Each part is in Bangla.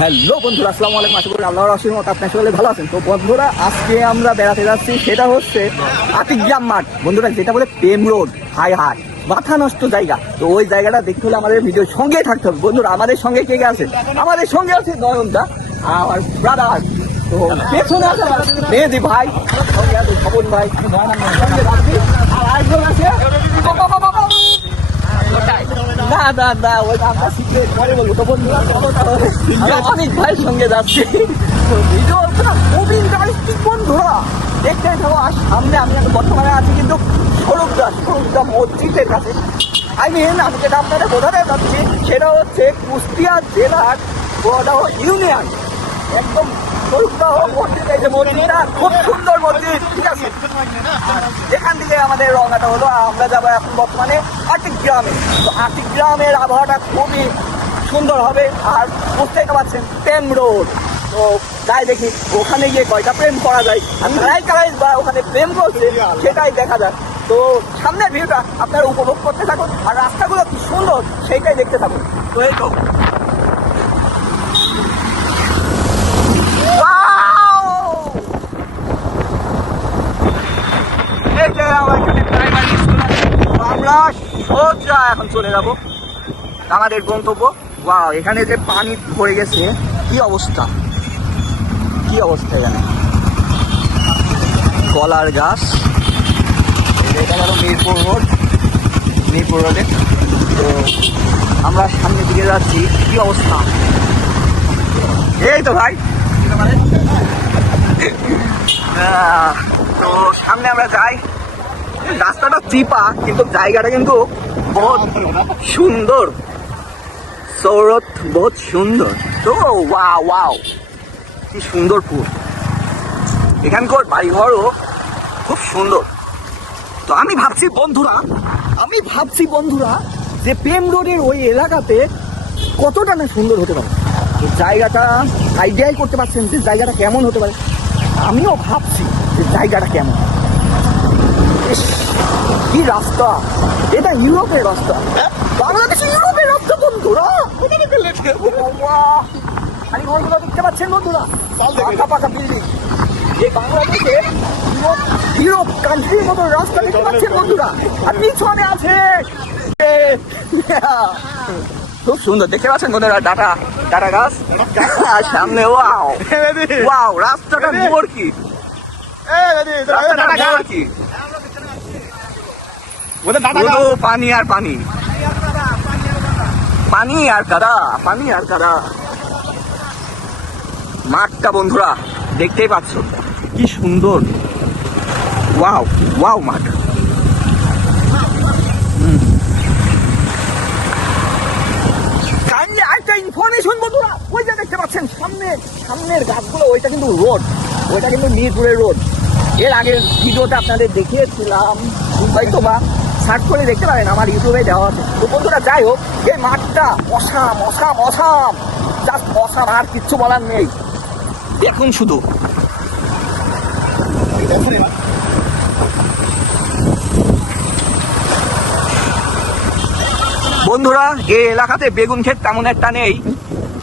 হ্যালো বন্ধুরা, আসসালামু আলাইকুম। আশা করি আল্লাহর আশীর্বাদ আপনার সকলে ভালো আছেন। তো বন্ধুরা, আজকে আমরা বেড়াতে যাচ্ছি, সেটা হচ্ছে আতিগ্রাম মাঠ। বন্ধুরা, যেটা বলে প্রেম রোড, হাই হাই মাথা নষ্ট জায়গা। তো ওই জায়গাটা দেখতে হলে আমাদের ভিডিওর সঙ্গে থাকতে হবে। বন্ধুরা, আমাদের সঙ্গে কে কে আছে? আমাদের সঙ্গে আছে নয়নদা, আমার ব্রাদার তো পেছনে আছে মেহেদি ভাই স্বপন ভাই। আর আছে। না না না, ওই আমরা শিখে পরে বলব। তো বন্ধুরা অনেক ভাইয়ের সঙ্গে যাচ্ছি। তো ভিডিও না খুবই ইন্টারেস্টিং বন্ধুরা, দেখতে থাকো আর সামনে আমি এখন বর্তমানে আছি কিন্তু সরুকদা সরুকদা মসজিদের কাছে। আই মিন আমি যেটা আপনাদের বোঝাতে যাচ্ছি সেটা হচ্ছে কুষ্টিয়া জেলার বড় ইউনিয়ন। একদম খুব সুন্দর মসজিদ, ঠিক আছে? এখান থেকে আমাদের রওনাটা হলো, আমরা যাব এখন বর্তমানে আর্টিক গ্রামে। তো আর্টিক গ্রামের আবহাওয়াটা খুবই সুন্দর হবে, আর বুঝতেই পারছেন, প্রেম রোড। তো যাই দেখি, ওখানে গিয়ে কয়টা প্রেম করা যায়। আর ওখানে প্রেম করছে, সেটাই দেখা যাক। তো সামনের ভিউটা আপনারা উপভোগ করতে থাকুন, আর রাস্তাগুলো কি সুন্দর, সেইটাই দেখতে থাকুন। তো এই তো Wow! এই যে আমার এখানে। আমরা সোজা এখন চলে যাব। আমাদের গন্তব্য। ওয়াও এখানে যে পানি পড়ে গেছে, কি অবস্থা? কি অবস্থা জানে কলার গাছ। এটা গেল মিরপুর রোড, মিরপুর রোডে। তো আমরা সামনের দিকে যাচ্ছি, কি অবস্থা? এই তো ভাই। তো সামনে আমরা যাই। রাস্তাটা চিপা, কিন্তু জায়গাটা কিন্তু বহুত সুন্দর। সৌরত বহুত সুন্দর। তো ওয়াও ওয়াও কি সুন্দর ফুল এখানকার বাড়িঘরও খুব সুন্দর। তো আমি ভাবছি, বন্ধুরা, আমি ভাবছি, বন্ধুরা, যে প্রেম রোডের ওই এলাকাতে কতটা না সুন্দর হতে পারে। জায়গাটা আইডিয়াই করতে পারছেন যে জায়গাটা কেমন হতে পারে। আমিও ভাবছি যে জায়গাটা কেমন। কি রাস্তা? এটা ইউরোপের রাস্তা। বাংলাদেশে ইউরোপের রাস্তা বন্ধুরা! আর এই ঘরগুলো দেখতে পাচ্ছেন বন্ধুরা? পাকা পাকা বিল্ডিং এই বাংলাদেশে ইউরোপ কান্ট্রির মতো রাস্তা দেখতে পাচ্ছেন বন্ধুরা। আর পিছনে আছে খুব সুন্দর দেখতে পাচ্ছেন বন্ধুরা ডাটা ডাটা গাছ? সামনে ওয়াও। ওয়াও রাস্তাটা মোড় কি? রাস্তাটা মোড় কি? শুধু পানি আর পানি। পানি আর কাদা পানি আর কাদা। মাঠটা বন্ধুরা দেখতেই পাচ্ছ। কি সুন্দর। ওয়াও ওয়াও মাঠ। একটা ইনফরমেশন বন্ধুরা ওই যে দেখতে পাচ্ছেন সামনে সামনের গাছগুলো ওইটা কিন্তু রোড ওইটা কিন্তু মিরপুরের রোড। এর আগের ভিডিওটা আপনাদের দেখিয়েছিলাম হয়তো বা সার্চ করে দেখতে পারেন আমার ইউটিউবে দেওয়া আছে। তো বন্ধুরা, যাই হোক, এই মাঠটা awesome awesome awesome. Just awesome, আর কিচ্ছু বলার নেই। দেখুন শুধু। বন্ধুরা, এই এলাকাতে বেগুন ক্ষেত তেমন একটা নেই।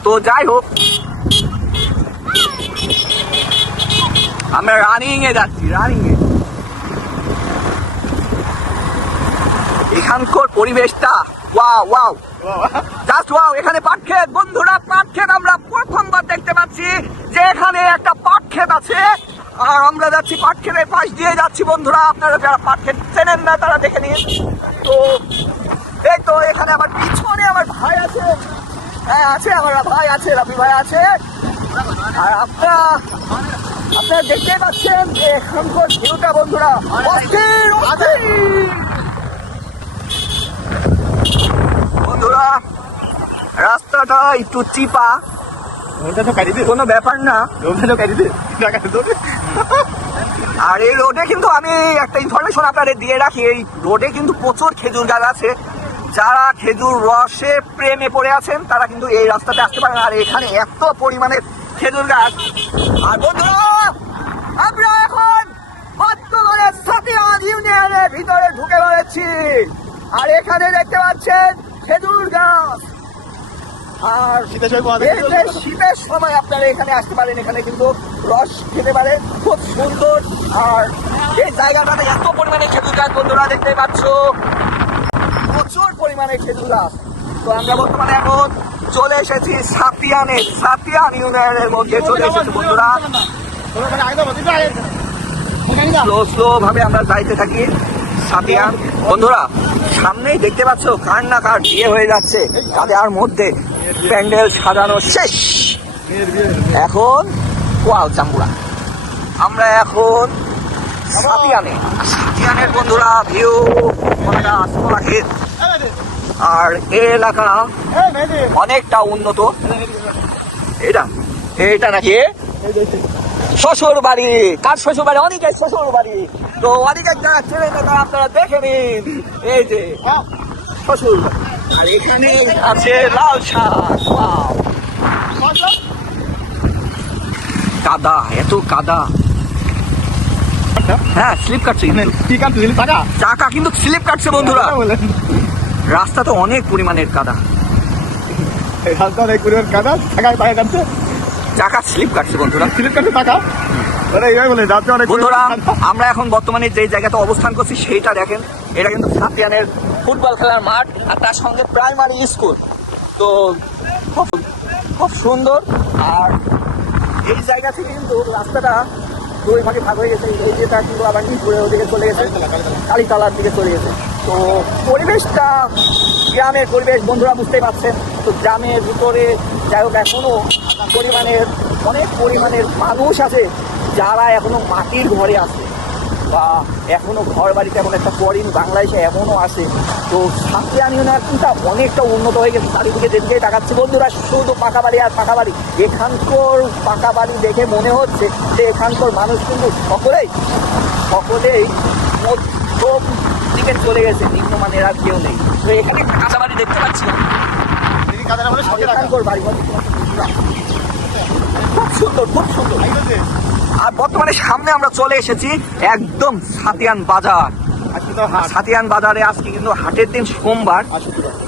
তো যাই হোক, আমরা রানিং এ যাচ্ছি রানিং এ এখানকার পরিবেশটা। Wow wow. জাস্ট ওয়াও, এখানে পাট বন্ধুরা পাট আমরা প্রথমবার দেখতে পাচ্ছি যে এখানে একটা পাট আছে। আর আমরা যাচ্ছি পাট পাশ দিয়ে যাচ্ছি, বন্ধুরা। আপনারা যারা পাট ক্ষেত চেনেন না, তারা দেখে নিন। তো, এই তো এখানে আমার পিছনে আমার ভাই আছে। হ্যাঁ আছে আমার ভাই আছে, রাফি ভাই আছে। আর আপনারা আপনারা দেখতেই পাচ্ছেন যে এখানকার ভিউটা, বন্ধুরা, অস্থির অস্থির। বন্ধুরা রাস্তাটা একটু চিপা। কোনো ব্যাপার না। আর এই রোডে কিন্তু আমি একটা ইনফরমেশন আপনাদের দিয়ে রাখি এই রোডে কিন্তু প্রচুর খেজুর গাছ আছে। যারা খেজুর রসে প্রেমে পড়ে আছেন তারা কিন্তু এই রাস্তাতে আসতে পারেন। আর এখানে এত পরিমাণে খেজুর গাছ। আর বন্ধুরা আমরা এখন বর্তমানে সাতিয়ান ইউনিয়নের ভিতরে ঢুকে পড়েছি। আর এখানে দেখতে পাচ্ছেন খেজুর গাছ। আর শীতের সময় আপনারা এখানে আসতে পারেন এখানে কিন্তু রস খেতে পারেন খুব সুন্দর। আর এই জায়গাটাতে এত পরিমাণে খেজুর গাছ বন্ধুরা দেখতে পাচ্ছ। প্রচুর পরিমাণে খেজুর গাছ। তো আমরা বর্তমানে এখন চলে এসেছি সাতিয়ানে সাতিয়ান ইউনিয়নের মধ্যে চলে এসেছি বন্ধুরা। স্লো স্লো ভাবে আমরা যাইতে থাকি। সাতিয়ান বন্ধুরা, সামনেই দেখতে পাচ্ছ কার না কার বিয়ে হয়ে যাচ্ছে। কাদের মধ্যে প্যান্ডেল সাজানো শেষ। এখন কোয়াল চাম্বুরা আমরা এখন সাতিয়ানে। সাতিয়ানের বন্ধুরা ভিউ অনেকটা ক্ষেত আর এই এলাকা অনেকটা উন্নত। এটা এটা নাকি শ্বশুর বাড়ি কার শ্বশুর বাড়ি অনেকের শ্বশুর বাড়ি তো অনেকের যারা ছেলে তারা আপনারা দেখে নিন। এই যে শ্বশুর। আর এখানে আছে লাল শাক! কাদা এত কাদা। হ্যাঁ স্লিপ কাটছে কিন্তু। টাকা? চাকা কিন্তু স্লিপ কাটছে বন্ধুরা। রাস্তা তো অনেক পরিমাণের কাদা। রাস্তা অনেক পরিমাণ কাদা। টাকায় টাকা কাটছে। চাকা স্লিপ কাটছে বন্ধুরা। স্লিপ কাটছে রাস্তা অনেক বন্ধুরা আমরা এখন বর্তমানে যে জায়গাতে অবস্থান করছি সেইটা দেখেন। এটা কিন্তু সাতিয়ানের ফুটবল খেলার মাঠ আর তার সঙ্গে প্রাইমারি স্কুল তো খুব খুব সুন্দর। আর এই জায়গা থেকে কিন্তু রাস্তাটা দুই ভাগে ভাগ হয়ে গেছে। এই যেটা কিন্তু আবার নিচুরে ওদিকে চলে গেছে কালীতলার দিকে চলে গেছে। তো পরিবেশটা গ্রামের পরিবেশ, বন্ধুরা বুঝতেই পারছেন। তো গ্রামের ভিতরে, যাই হোক, এখনও পরিমাণের, অনেক পরিমাণের মানুষ আছে, যারা এখনও মাটির ঘরে আছে। বা এখনও ঘর বাড়িতে এমন একটা করেন, বাংলাদেশে এমনও আছে। তো সাতিয়ান ইউনিভার্সিটিটা অনেকটা উন্নত হয়ে গেছে, চারিদিকে যেদিকে তাকাচ্ছে। বন্ধুরা, শুধু পাকা বাড়ি আর পাকা বাড়ি এখানকার পাকা বাড়ি দেখে মনে হচ্ছে যে এখানকার মানুষ কিন্তু সকলেই সকলেই মধ্যম দিকে চলে গেছে নিম্নমানের আর কেউ নেই। তো এখানে কাঁচা বাড়ি দেখতে পাচ্ছি না। বাড়ি খুব সুন্দর খুব সুন্দর। আর বর্তমানে সামনে আমরা চলে এসেছি একদম সাতিয়ান বাজার। সাতিয়ান বাজারে আজকে কিন্তু হাটের দিন সোমবার।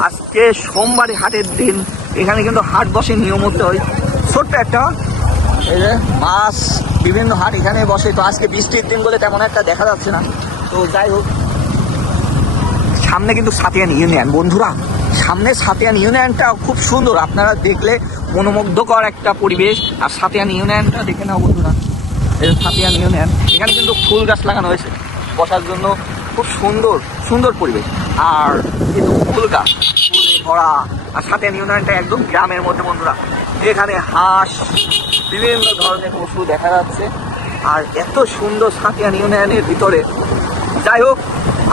আজকে সোমবারে হাটের দিন। এখানে কিন্তু হাট বসে নিয়মিত হয় ছোট্ট একটা এই যে মাছ বিভিন্ন হাট এখানে বসে। তো আজকে বৃষ্টির দিন বলে তেমন একটা দেখা যাচ্ছে না। তো যাই হোক। সামনে কিন্তু সাতিয়ান ইউনিয়ন। বন্ধুরা, সামনে সাতিয়ান ইউনিয়নটা খুব সুন্দর। আপনারা দেখলে মনোমুগ্ধকর একটা পরিবেশ। আর সাতিয়ান ইউনিয়নটা দেখে নাও বন্ধুরা। এই সাতিয়ান ইউনিয়ন, এখানে কিন্তু ফুল গাছ লাগানো হয়েছে। বসার জন্য খুব সুন্দর সুন্দর পরিবেশ। আর কিন্তু ফুল গাছ, ফুলে ভরা। আর সাতিয়ান ইউনিয়নটা একদম গ্রামের মধ্যে বন্ধুরা। এখানে হাঁস, বিভিন্ন ধরনের পশু দেখা যাচ্ছে। আর এত সুন্দর সাতিয়ান ইউনিয়নের ভিতরে যাই হোক,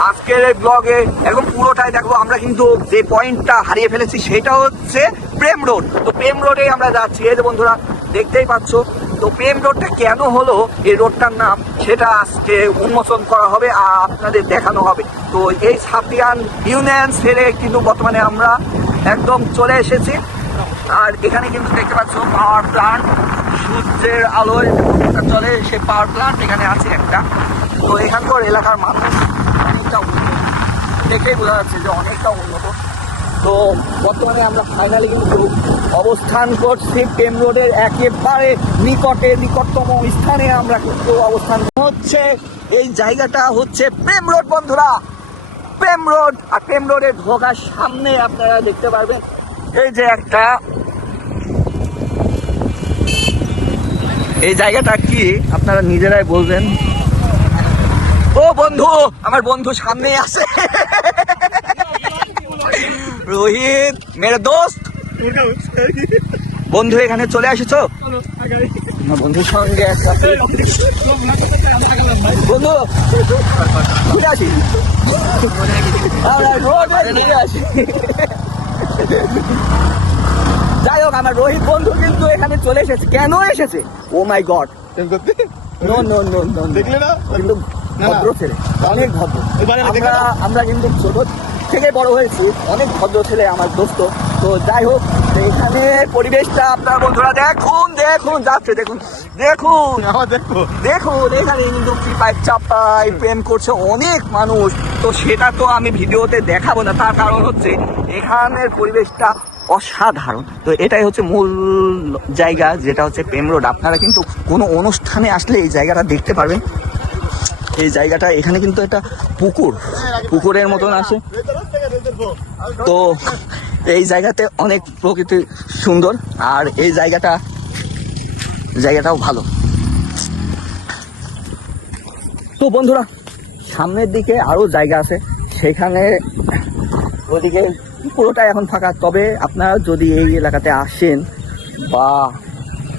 আজকের এই ব্লগে একদম পুরোটাই দেখব। আমরা কিন্তু যে পয়েন্টটা হারিয়ে ফেলেছি, সেটা হচ্ছে প্রেম রোড তো প্রেম রোডে আমরা যাচ্ছি। এই যে বন্ধুরা, দেখতেই পাচ্ছ। তো প্রেম রোডটা কেন হলো? এই রোডটার নাম, সেটা আজকে উন্মোচন করা হবে আর আপনাদের দেখানো হবে। তো এই সাতিয়ান ইউনিয়ন ছেড়ে কিন্তু বর্তমানে আমরা একদম চলে এসেছি। আর এখানে কিন্তু দেখতে পাচ্ছ পাওয়ার প্লান্ট সূর্যের আলোয় চলে সে পাওয়ার প্লান্ট এখানে আছে একটা। তো এখানকার এলাকার মানুষ অনেকটা উন্নত। দেখেই বোঝা যাচ্ছে যে অনেকটা উন্নত। তো বর্তমানে আমরা ফাইনালি কিন্তু অবস্থান করছি প্রেম রোডের একেবারে নিকটে, নিকটতম স্থানে আমরা কিন্তু অবস্থান হচ্ছে, এই জায়গাটা হচ্ছে প্রেম রোড বন্ধুরা। প্রেম রোড আর প্রেম রোডের ঢোকার সামনে আপনারা দেখতে পারবেন, এই যে একটা এই জায়গাটা কি আপনারা নিজেরাই বলবেন? বন্ধু আমার বন্ধু সামনে আছে। রোহিত মেরে দোস্ত। বন্ধু এখানে চলে আসেছো বন্ধুর সঙ্গে বন্ধু ঘুরে আসি। যাই হোক আমার রোহিত বন্ধু কিন্তু এখানে চলে এসেছে। কেন এসেছে? ও my god no no no no দেখলে না? কিন্তু। ভদ্র ছেলে অনেক ভদ্র। আমরা আমরা কিন্তু ছোট থেকে বড় হয়েছি। অনেক ভদ্র ছেলে আমার দোস্ত। তো যাই হোক এখানে পরিবেশটা আপনার বন্ধুরা দেখুন দেখুন যাচ্ছে দেখুন। দেখুন। আমার দেখো। দেখুন এখানে কিন্তু পাইপ চাপাই প্রেম করছে অনেক মানুষ। তো সেটা তো আমি ভিডিওতে দেখাবো না। তার কারণ হচ্ছে এখানের পরিবেশটা অসাধারণ। তো এটাই হচ্ছে মূল জায়গা যেটা হচ্ছে প্রেম রোড। আপনারা কিন্তু কোনো অনুষ্ঠানে আসলে এই জায়গাটা দেখতে পারবেন। এই জায়গাটা এখানে কিন্তু একটা পুকুর। পুকুরের মতন আছে। তো এই জায়গাতে অনেক প্রকৃতি সুন্দর আর এই জায়গাটা, জায়গাটাও ভালো। তো বন্ধুরা, সামনের দিকে আরও জায়গা আছে। সেখানে ওদিকে পুরোটাই এখন ফাঁকা। তবে আপনারা যদি এই এলাকাতে আসেন বা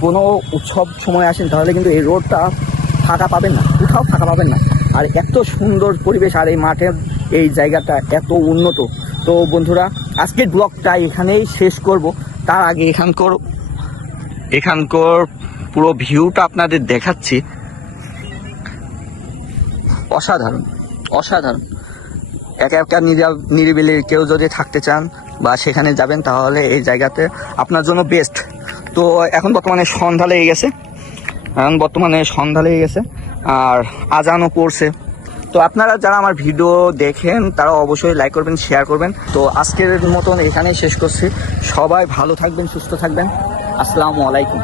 কোনো উৎসব সময় আসেন, তাহলে কিন্তু এই রোডটা ফাঁকা পাবেন না। কোথাও ফাঁকা পাবেন না। আর এত সুন্দর পরিবেশ আর এই মাঠের এই জায়গাটা এত উন্নত। তো বন্ধুরা, আজকের ব্লগটা এখানেই শেষ করব। তার আগে এখানকার এখানকার পুরো ভিউটা আপনাদের দেখাচ্ছি। অসাধারণ অসাধারণ। একা একা নিরা- নিরিবিলি কেউ যদি থাকতে চান বা সেখানে যাবেন, তাহলে এই জায়গাতে আপনার জন্য বেস্ট তো এখন বর্তমানে সন্ধ্যা লেগে গেছে। এখন বর্তমানে সন্ধ্যা লেগে গেছে, আর আজানও পড়ছে। তো আপনারা যারা আমার ভিডিও দেখেন, তারা অবশ্যই লাইক করবেন শেয়ার করবেন। তো আজকের মতন এখানেই শেষ করছি। সবাই ভালো থাকবেন, সুস্থ থাকবেন। আসসালামু আলাইকুম।